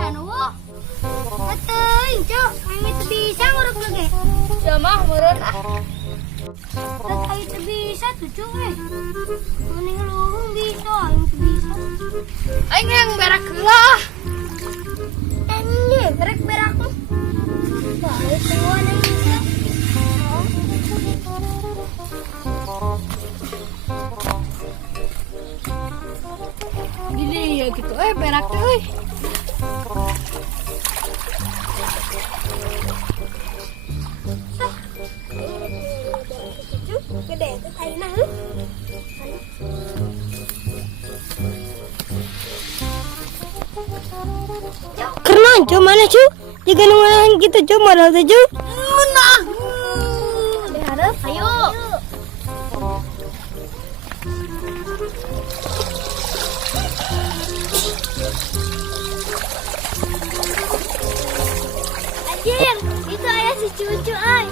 Anu, betul, cok. Kami itu bisa nguruk lagi. Jamah meureun ah. Kami itu bisa tuh, cok. Mending lu bisa, kami itu bisa. Aing yang berak heula. Ini berak-berak. Baik, semua ada yang bisa. Gini ya gitu. Berak teh euy. Gede itu ayeuna. Karena cu mana cu? Jika nungguin gitu cu modal tuh cu. Munah. Diharap, ayo. Anjir, itu ayah si cucu ay.